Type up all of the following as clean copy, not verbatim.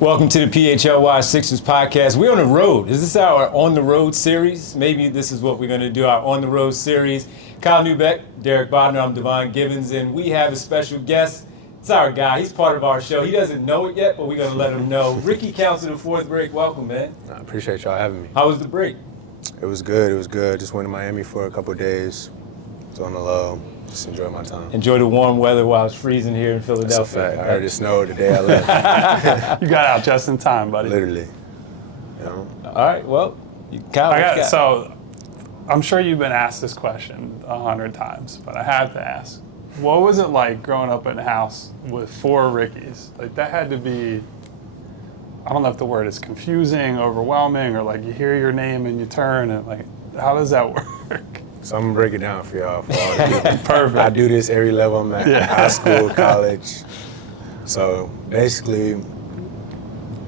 Welcome to the PHLY Sixers podcast. We're on the road. Is this our on the road series? Maybe this is what we're going to do, our on the road series. Kyle Newbeck, Derek Bodner, I'm Devon Givens, and we have a special guest. It's our guy. He's part of our show. He doesn't know it yet, but we're going to let him know. Ricky Counts in the fourth break. Welcome, man. I appreciate y'all having me. How was the break? It was good. It was good. Just went to Miami for a couple of days. It's on the low. Just enjoy my time. Enjoy the warm weather while it's freezing here in Philadelphia. That's a fact. I heard it snowed the day I left. You got out just in time, buddy. Literally. You know? All right, well, Kyle. So I'm sure you've been asked this question 100 times, but I have to ask. What was it like growing up in a house with 4 Rickies? Like, that had to be, I don't know if the word is confusing, overwhelming, or like you hear your name and you turn and like, how does that work? So I'm going to break it down for y'all. For all of you. Perfect. I do this every level. I'm at high school, college. So basically,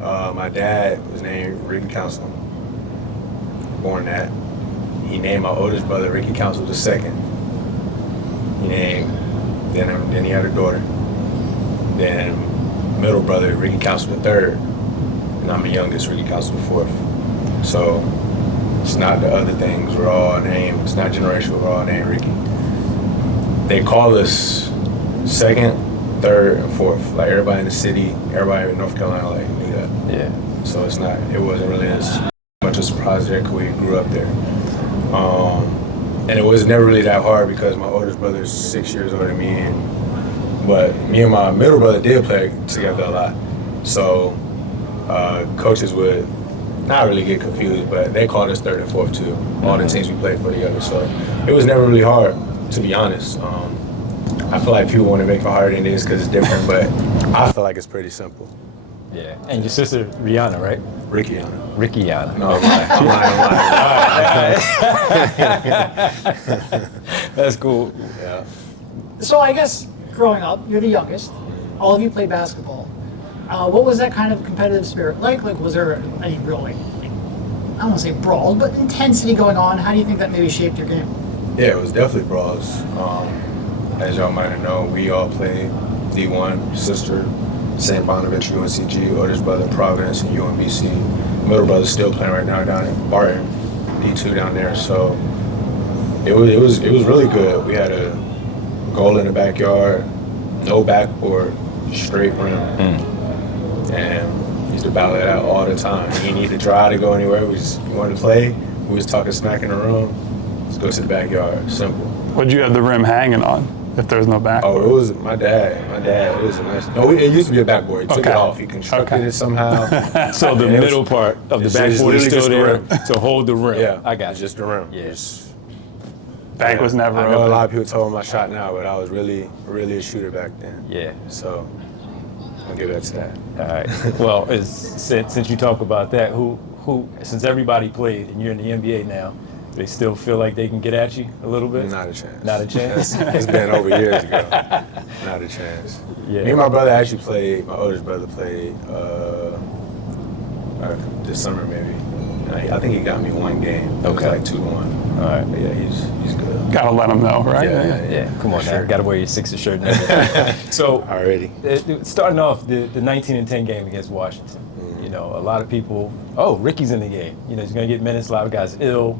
my dad was named Ricky Council. Born that. He named my oldest brother Ricky Council II. He named, then he had a daughter. Then middle brother Ricky Council III. And I'm the youngest, Ricky Council IV. So it's not the other things. We're all named. It's not generational. We're all named Ricky. They call us second, third, and fourth. Like everybody in the city, everybody in North Carolina, like knew that. Yeah. So it's not. It wasn't really as much a surprise there because we grew up there. And it was never really that hard because my oldest brother is 6 years older than me, but me and my middle brother did play together a lot. So coaches would not really get confused, but they called us third and fourth too. All the teams we played for together. So it was never really hard, to be honest. I feel like people want to make it harder than it is because it's different, but I feel like it's pretty simple. Yeah. And your sister, Rihanna, right? Rickiana. Rickiana. No, I'm lying. That's cool. Yeah. So I guess growing up, you're the youngest. All of you play basketball. What was that kind of competitive spirit like? Like, was there any real, like I don't want to say brawls, but intensity going on? How do you think that maybe shaped your game? Yeah, it was definitely brawls. As y'all might know, we all played D1, sister, St. Bonaventure, UNCG, oldest brother, Providence, and UMBC. Middle brother's still playing right now down in Barton, D2 down there. So it was really good. We had a goal in the backyard, no backboard, straight rim. And we used to battle it out all the time. We didn't need to try to go anywhere. We wanted to play. We was talking smack in the room. Let's go to the backyard. Simple. What'd you have the rim hanging on if there's no back? Oh, it was my dad. It was a nice. No, it used to be a backboard. He took it off. He constructed it somehow. So the middle part of the backboard is still there to hold the rim. Yeah, I got it's you. just the rim. Yeah. Bank was never I know open. a lot of people told my shot now, but I was really a shooter back then. Yeah. So I'll give that to that. All right. Well, since you talk about that, who since everybody played and you're in the NBA now, they still feel like they can get at you a little bit? Not a chance. Not a chance? It's been over years ago. Not a chance. Yeah. Me and my brother actually played. My oldest brother played this summer maybe. I think he got me one game. It was like 2-1. All right. But yeah, he's good. Gotta let them know, right? Yeah. Come on, Sure. now. Got to wear your Sixers shirt. And so Already. starting off the 19-10 game against Washington. Mm-hmm. You know, a lot of people. Oh, Ricky's in the game. You know, he's going to get minutes. A lot of guys ill,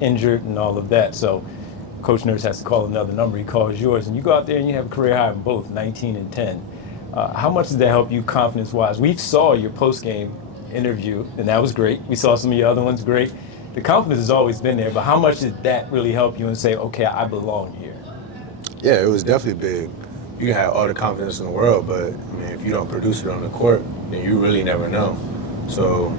injured, and all of that. So Coach Nurse has to call another number. He calls yours, and you go out there and you have a career high in both 19 and 10. How much did that help you confidence-wise? We saw your post-game interview, and that was great. We saw some of your other ones, great. The confidence has always been there, but how much did that really help you and say, okay, I belong here? Yeah, it was definitely big. You can have all the confidence in the world, but I mean, if you don't produce it on the court, then you really never know. So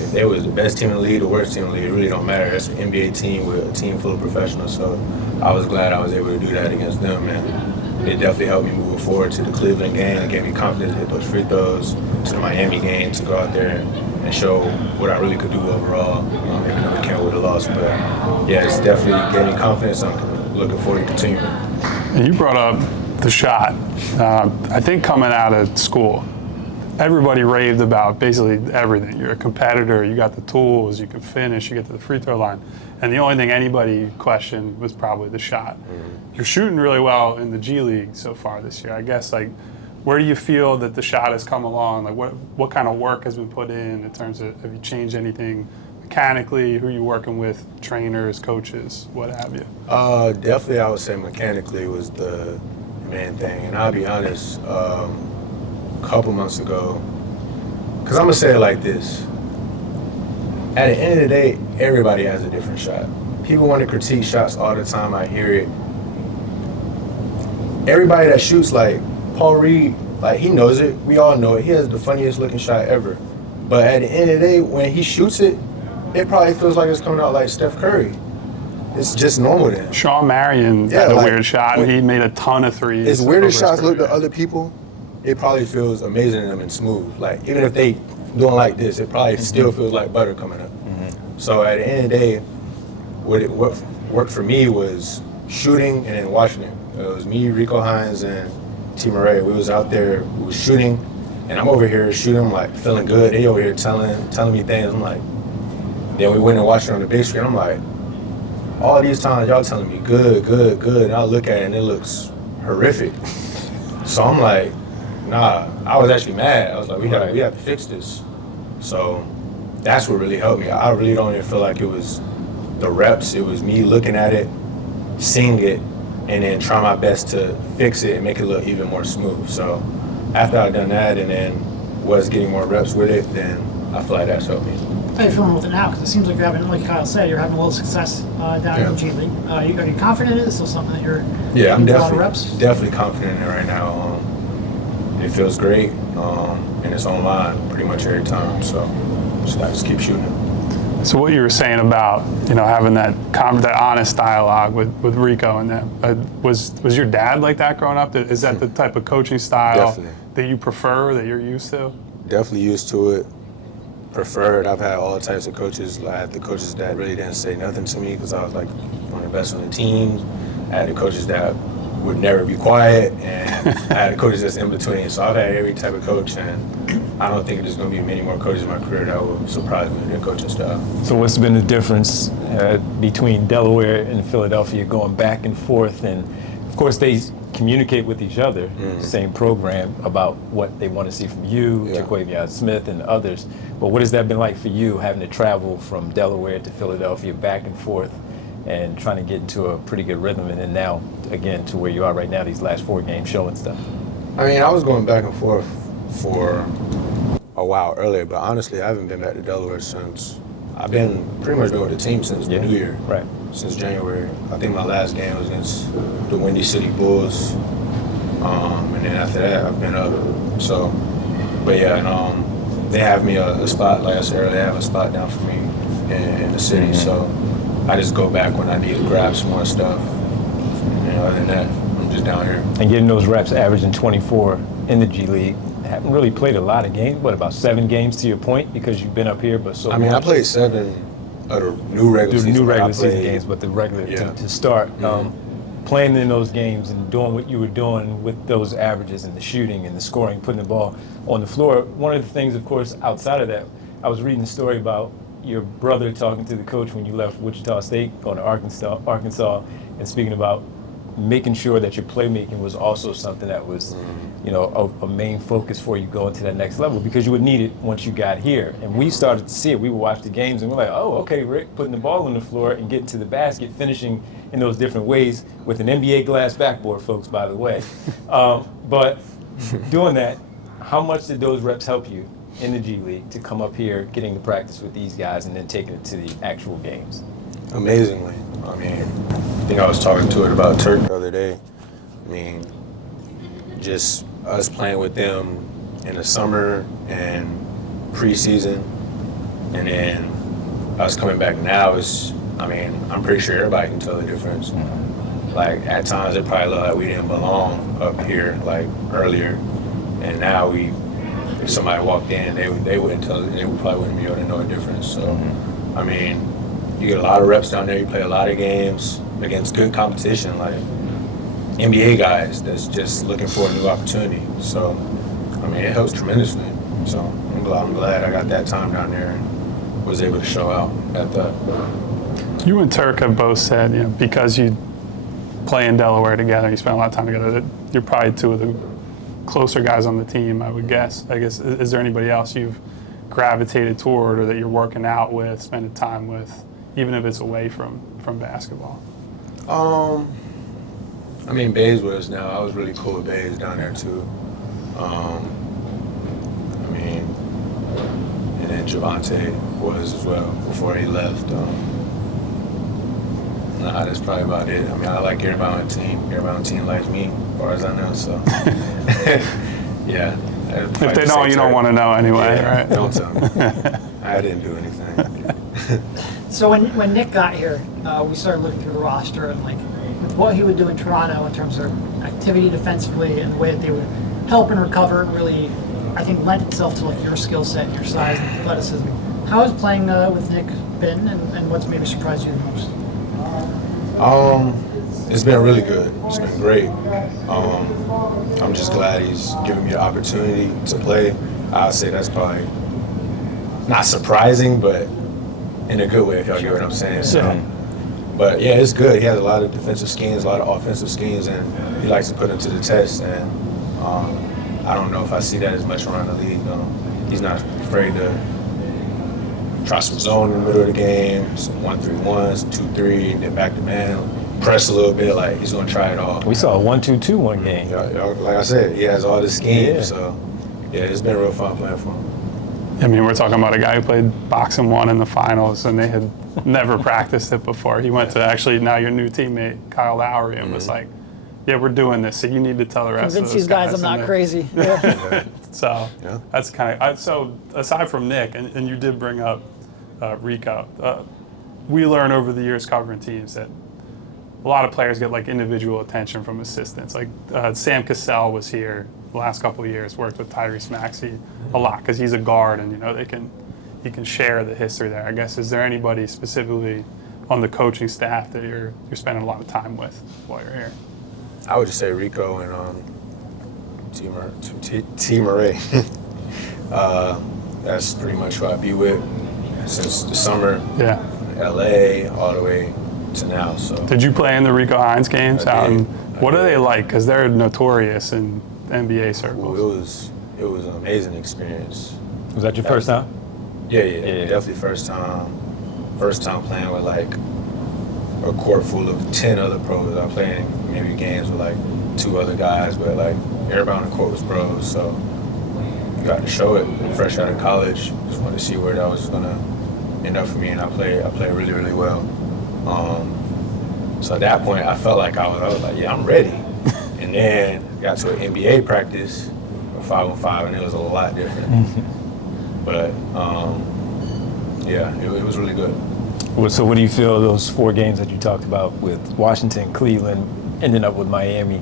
if they was the best team in the league, the worst team in the league, it really don't matter. That's an NBA team with a team full of professionals. So I was glad I was able to do that against them, and it definitely helped me move forward to the Cleveland game. It gave me confidence to hit those free throws, to the Miami game, to go out there and show what I really could do overall, even though we came with a loss. But yeah, it's definitely gave me confidence. I'm looking forward to continuing. And you brought up the shot. I think coming out of school, everybody raved about basically everything. You're a competitor, you got the tools, you can finish, you get to the free throw line. And the only thing anybody questioned was probably the shot. You're shooting really well in the G League so far this year. I guess, like, where do you feel that the shot has come along? Like what kind of work has been put in terms of, have you changed anything mechanically? Who are you working with? Trainers, coaches, what have you? Definitely, I would say mechanically was the main thing. And I'll be honest, a couple months ago, because I'm going to say it like this. At the end of the day, everybody has a different shot. People want to critique shots all the time. I hear it. Everybody that shoots, like Paul Reed, like he knows it. We all know it. He has the funniest looking shot ever. But at the end of the day, when he shoots it, it probably feels like it's coming out like Steph Curry. It's just normal then. Sean Marion had a weird shot, and he made a ton of threes. As weird as shots look to other people, it probably feels amazing to them and smooth. Like, even if they doing like this, it probably still feels like butter coming up. So at the end of the day, what worked for me was shooting and then watching it. It was me, Rico Hines, and T. Murray. We was out there, we was shooting, and I'm over here shooting, like feeling good. They over here telling me things. I'm like, then we went and watched it on the big screen. I'm like, all these times y'all telling me good, good, good, and I look at it and it looks horrific. So I'm like, nah, I was actually mad. I was like, we have to fix this. So that's what really helped me. I really don't even feel like it was the reps. It was me looking at it, seeing it, and then try my best to fix it and make it look even more smooth. So after I've done that and then was getting more reps with it, then I feel like that's helped me. How are you feeling with it now? Because it seems like you're having, like Kyle said, you're having a little success down in the G League. Are you confident in it? Is it still something that you're I'm getting a lot of reps? definitely confident in it right now. It feels great, and it's online pretty much every time. So I just keep shooting. So what you were saying about, having that honest dialogue with Rico and that, was your dad like that growing up? Is that the type of coaching style that you prefer, that you're used to? Definitely used to it. Preferred. I've had all types of coaches. I had the coaches that really didn't say nothing to me because I was like one of the best on the team. I had the coaches that would never be quiet, and I had the coaches that's in between. So I've had every type of coach, and I don't think there's going to be many more coaches in my career that will surprise me with their coaching style. So what's been the difference between Delaware and Philadelphia going back and forth? And of course they communicate with each other, same program, about what they want to see from you, Jaquavion Smith and others. But what has that been like for you, having to travel from Delaware to Philadelphia back and forth and trying to get into a pretty good rhythm, and then now, again, to where you are right now, these last 4 games showing stuff? I mean, I was going back and forth for a while earlier, but honestly, I haven't been back to Delaware since. I've been pretty much been with the team since the New Year. Right. Since January. I think my last game was against the Windy City Bulls. And then after that, I've been up. So, but yeah, and they have me a spot, like I said earlier, they have a spot down for me in the city. So I just go back when I need to grab some more stuff. And other than that, I'm just down here. And getting those reps, averaging 24 in the G League. Haven't really played a lot of games, but about 7 games to your point, because you've been up here, but so I mean, I played 7 of the new regular season. New regular season games, but the regular to start. Playing in those games and doing what you were doing with those averages and the shooting and the scoring, putting the ball on the floor. One of the things, of course, outside of that, I was reading a story about your brother talking to the coach when you left Wichita State, going to Arkansas, and speaking about making sure that your playmaking was also something that was, a main focus for you going to that next level, because you would need it once you got here. And we started to see it. We would watch the games and we're like, oh, okay, Rick, putting the ball on the floor and getting to the basket, finishing in those different ways with an NBA glass backboard, folks, by the way. But doing that, how much did those reps help you in the G League to come up here, getting to practice with these guys, and then taking it to the actual games? Amazingly. I mean, I think I was talking to it about Turk the other day. I mean, just us playing with them in the summer and preseason, and then us coming back now is, I mean, I'm pretty sure everybody can tell the difference. Like, at times it probably looked like we didn't belong up here, like, earlier. And now if somebody walked in, they wouldn't tell, they probably wouldn't be able to know the difference. So, I mean, you get a lot of reps down there, you play a lot of games against good competition, like NBA guys that's just looking for a new opportunity. So, I mean, it helps tremendously. So I'm glad I got that time down there and was able to show out at that. You and Turk have both said, because you play in Delaware together, you spend a lot of time together, that you're probably 2 of the closer guys on the team, I would guess. I guess, is there anybody else you've gravitated toward or that you're working out with, spending time with, even if it's away from basketball? I mean, Bays was now. I was really cool with Bays down there too. I mean, and then Javante was as well before he left. Nah, that's probably about it. I mean, I like everybody on the team. Everybody on the team likes me, as far as I know. So, yeah. If they don't, you don't want to know anyway, Yeah, right? don't tell me. I didn't do anything. So when Nick got here, we started looking through the roster and like with what he would do in Toronto in terms of activity defensively and the way that they would help and recover and really, I think, lent itself to like your skill set, your size and athleticism. How has playing with Nick been, and what's maybe surprised you the most? It's been really good. It's been great. I'm just glad he's giving me the opportunity to play. I'd say that's probably not surprising, but in a good way, if y'all get what I'm saying. So, but yeah, it's good. He has a lot of defensive schemes, a lot of offensive schemes, and he likes to put them to the test. And I don't know if I see that as much around the league. He's not afraid to try some zone in the middle of the game, some 1-3-1s, 2-3, then back to man, press a little bit. Like he's gonna try it all. We saw a 1-2-2 one game. Like I said, he has all the schemes. Yeah. So yeah, it's been real fun playing for him. I mean, we're talking about a guy who played boxing 1 in the finals, and they had never practiced it before. He went to actually now your new teammate Kyle Lowry and was like, "Yeah, we're doing this, so you need to tell the rest Convince of those these guys I'm And not they- crazy. Yeah. So Yeah. that's kind of so. Aside from Nick, and you did bring up Rico, we learn over the years covering teams that a lot of players get like individual attention from assistants. Like Sam Cassell was here the last couple of years, worked with Tyrese Maxey a lot because he's a guard, and he can share the history there. I guess, is there anybody specifically on the coaching staff that you're spending a lot of time with while you're here? I would just say Rico and T. Murray. That's pretty much who I be with since the summer. Yeah. LA all the way to now. So Did you play in the Rico Hines games? I did. What I are they did. like? Because they're notorious in NBA circles. it was an amazing experience. Was that your first time? Yeah, Yeah. definitely first time playing with like a court full of 10 other pros. I played in maybe games with like 2 other guys, but like everybody on the court was pros. So got to show it fresh out of college. Just wanted to see where that was gonna end up for me, and I played really, really well. So at that point, I felt like I was like, yeah, I'm ready. And then got to an NBA practice, 5-on-5, and it was a lot different. But yeah, it was really good. So what do you feel of those 4 games that you talked about with Washington, Cleveland, ending up with Miami?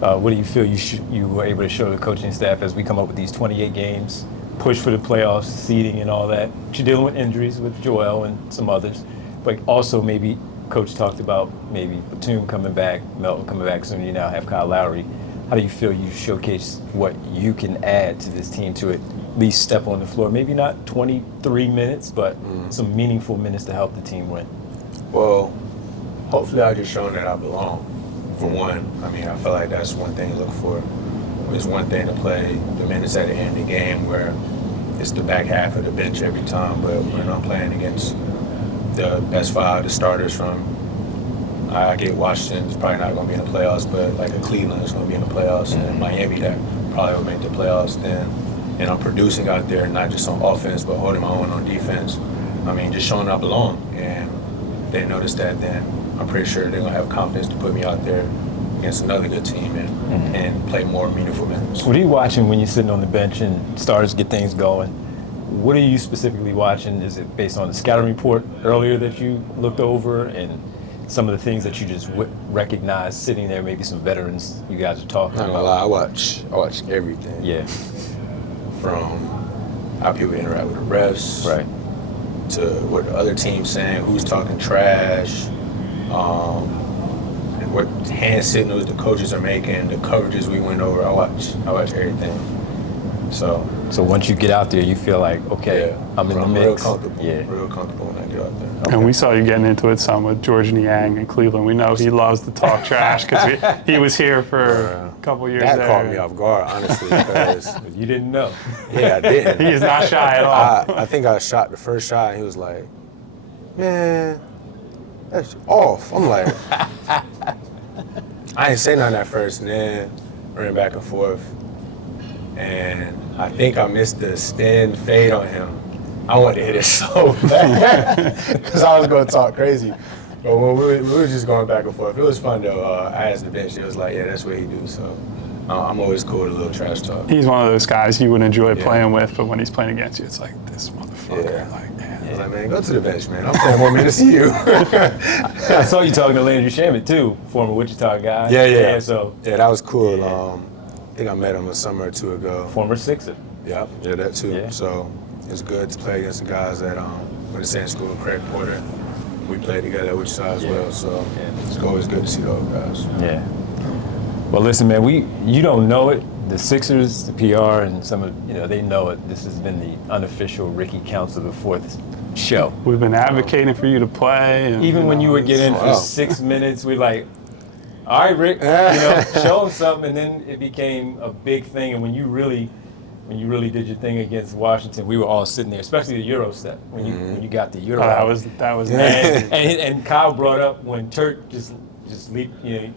What do you feel you were able to show the coaching staff as we come up with these 28 games, push for the playoffs, seeding and all that? You're dealing with injuries with Joel and some others, but also maybe Coach talked about maybe Batum coming back, Melton coming back soon. You now have Kyle Lowry. How do you feel you showcase what you can add to this team to at least step on the floor? Maybe not 23 minutes, but some meaningful minutes to help the team win. Well, hopefully I've just shown that I belong. For one, I mean, I feel like that's one thing to look for. It's one thing to play the minutes at the end of the game where it's the back half of the bench every time, but when I'm playing against the best 5, the starters from, I get Washington's probably not going to be in the playoffs, but like a Cleveland is going to be in the playoffs, and Miami that probably will make the playoffs then. And I'm producing out there, not just on offense, but holding my own on defense. I mean, just showing I belong. And if they notice that, then I'm pretty sure they're going to have confidence to put me out there against another good team and play more meaningful minutes. What are you watching when you're sitting on the bench and starters get things going? What are you specifically watching? Is it based on the scouting report earlier that you looked over and some of the things that you just recognize sitting there, maybe some veterans you guys are talking Not gonna about? lie, I watch everything. Yeah, From how people interact with the refs, right. to what the other team's saying, who's talking trash, and what hand signals the coaches are making, the coverages we went over. I watch everything. So once you get out there, you feel like, okay, yeah, I'm in the real mix. comfortable. Yeah. Real comfortable when I get out there. And we saw you getting into it some with George Niang in Cleveland. We know he loves to talk trash because he was here for couple years That there. caught me off guard, honestly, because You didn't know. yeah, I didn't. He is not shy at all. I think I shot the first shot, and he was like, "Man, that's off." I'm like, I didn't say nothing at first, and then ran back and forth, and I think I missed the spin fade on him. I wanted to hit it so bad because I was going to talk crazy. But when we were just going back and forth, it was fun though. I asked the bench, it was like, yeah, that's what he do. So I'm always cool with a little trash talk. He's one of those guys you would enjoy Yeah. playing with, but when he's playing against you, it's like, this motherfucker. Yeah. Like, man. I was like, man, go to the bench, man. I'm playing more minutes than you. I saw you talking to Landry Shamet too, former Wichita guy. Yeah. So Yeah, that was cool. I think I met him a summer or two ago. former Sixer. Yeah, that too. Yeah. So it's good to play against the guys that went to same school, Craig Porter. We played together at Wichita as well, so it's always good to see those guys. Yeah. Well, listen, man. You don't know it. The Sixers, the PR, and some of they know it. This has been the unofficial Ricky Counts of the Fourth show. We've been advocating for you to play. And, Even when you would get in for Wow. 6 minutes, we're like, all right, Rick, show him something, and then it became a big thing. And when you really did your thing against Washington, we were all sitting there, especially the Euro step when you got the Euro. Oh, out. that was nasty. and Kyle brought up when Turk just leaped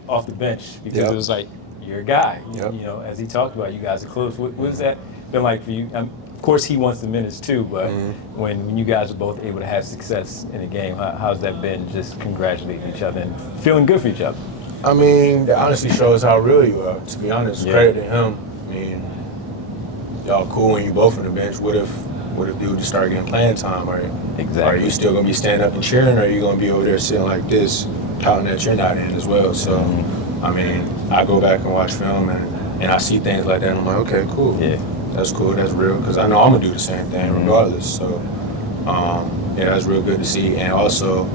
off the bench because Yep. it was like, you're a guy. Yep. As he talked about, you guys are close. What has that been like for you? Of course, he wants the minutes too, but when you guys are both able to have success in a game, how's that been? Just congratulating each other and feeling good for each other. I mean, that honestly shows how real you are, to be honest. Yeah. Credit to him. I mean, y'all cool when you both on the bench. What if dude just started getting playing time? Exactly. Are you still gonna be standing up and cheering, or are you gonna be over there sitting like this, counting that you're not in as well? So, I mean, I go back and watch film and I see things like that, and I'm like, okay, cool. Yeah. That's cool, that's real, because I know I'm gonna do the same thing regardless. So, yeah, that's real good to see. And also,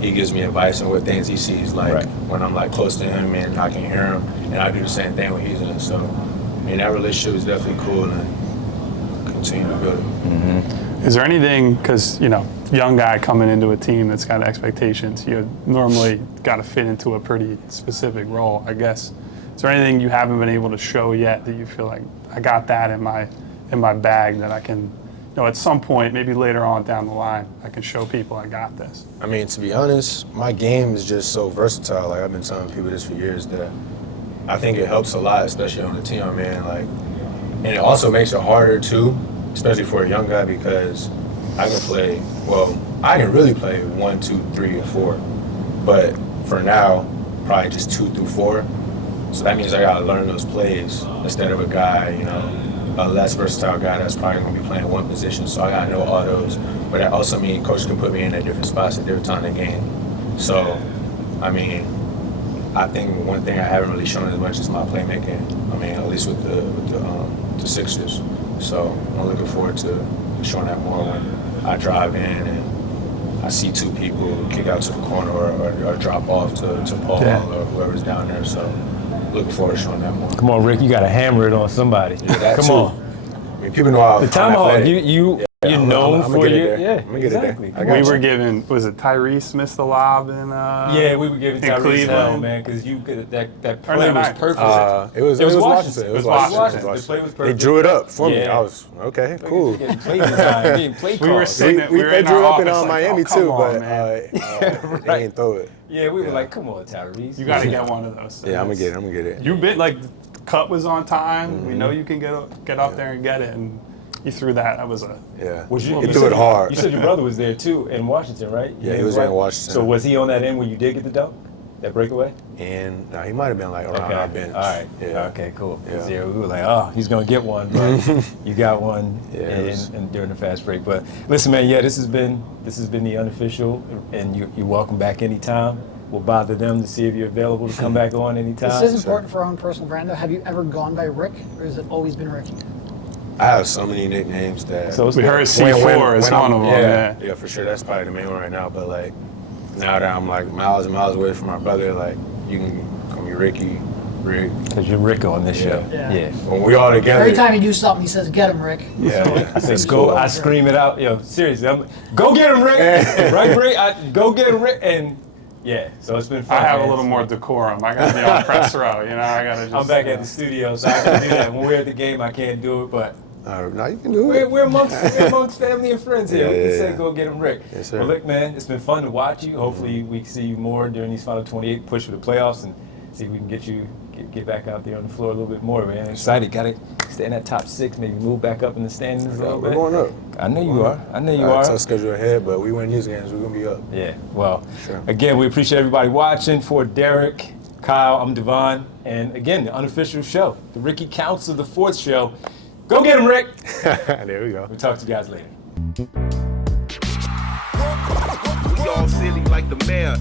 he gives me advice on what things he sees, like when I'm like close to him and I can hear him, and I do the same thing when he's in it. So, I mean, that relationship is definitely cool, and continue to build it. Is there anything, because, young guy coming into a team that's got expectations, you normally got to fit into a pretty specific role, I guess. Is there anything you haven't been able to show yet that you feel like, I got that in my bag that I can, at some point, maybe later on down the line, I can show people I got this? I mean, to be honest, my game is just so versatile. Like, I've been telling people this for years, that I think it helps a lot, especially on the team I'm in. Like, and it also makes it harder too, especially for a young guy, because I can really play 1, 2, 3, and 4. But for now, probably just 2 through 4. So that means I gotta learn those plays instead of a guy, a less versatile guy that's probably gonna be playing one position. So I gotta know all those. But that also means coach can put me in at different spots at different time in the game. So, I mean, I think one thing I haven't really shown as much is my playmaking. I mean, at least with the Sixers. So I'm looking forward to showing that more when I drive in and I see 2 people kick out to the corner or drop off to Paul or whoever's down there. So looking forward to showing that more. Come on, Rick, you got to hammer it on somebody. Yeah, that Come too. on. I mean, people know I'm The tomahawk, athletic. you're known I'm for gonna get your it there. I'm gonna get it there. exactly. I got We you. were given, was it Tyrese missed the lob in Yeah, we were giving in Tyrese hell, Cleveland? man, because that Or play no, was not- perfect. It was Washington. It was Washington. The play was They perfect. drew it up for me. Yeah. I was okay, cool. Getting play design, getting play We were calls. sitting We in drew our up in office like, Miami oh, come too, on, but man. they didn't throw it. Yeah, we were like, come on, Tyrese. You got to get one of those. Yeah, I'm gonna get it. You've been like, the cut was on time. We know you can get up there and get it, and you threw that. That was a Yeah, Was you he you threw said- it hard. You said your brother was there too in Washington, right? Yeah, he was in Washington. So was he on that end when you did get the dunk, that breakaway? And he might have been like around our bench. All right. Yeah. Okay, cool. 'Cause, Yeah. we were like, oh, he's gonna get one, but you got one Yeah, it was- and during the fast break. But listen, man, yeah, this has been the unofficial, and you're welcome back anytime. We'll bother them to see if you're available to come back on anytime. This is important for our own personal brand, though. Have you ever gone by Rick, or has it always been Ricky? I have so many nicknames that. So it's We heard When- C4 is when one I'm- of them. Yeah, Yeah. yeah, for sure. That's probably the main one right now. But like, now that I'm like miles and miles away from my brother, like you can call me Ricky, Rick. because you're Rick on this show. Yeah. When we all together. Every time you do something, he says, "Get him, Rick." Yeah. I said, go. I scream it out. Yo, seriously, go get him, Rick. Right, Rick? Go get him, Rick. And Yeah, so it's been fun. I have a man. little more decorum. I got to be on press row, you know. I got to just. I'm back at the studio, so I can do that. When we're at the game, I can't do it, but No, you can do it. we're amongst family and friends here. Yeah, We can yeah, say yeah. go get him, Rick. Yes, sir. Well, look, man, it's been fun to watch you. Hopefully, we can see you more during these final 28, push for the playoffs, and see if we can get you get back out there on the floor a little bit more, man. Excited. Got to stay in that top 6, maybe move back up in the standings a little We're bit. going up. I know you are. I know you Got a are. tough schedule ahead, but we win these games, we're gonna be up. Yeah, well, Sure. again, we appreciate everybody watching. For Derek, Kyle, I'm Devon, and again, the unofficial show, the Ricky Counts of the 4th show. Go get him, Rick. There we go. We'll talk to you guys later. We all silly like the mayor.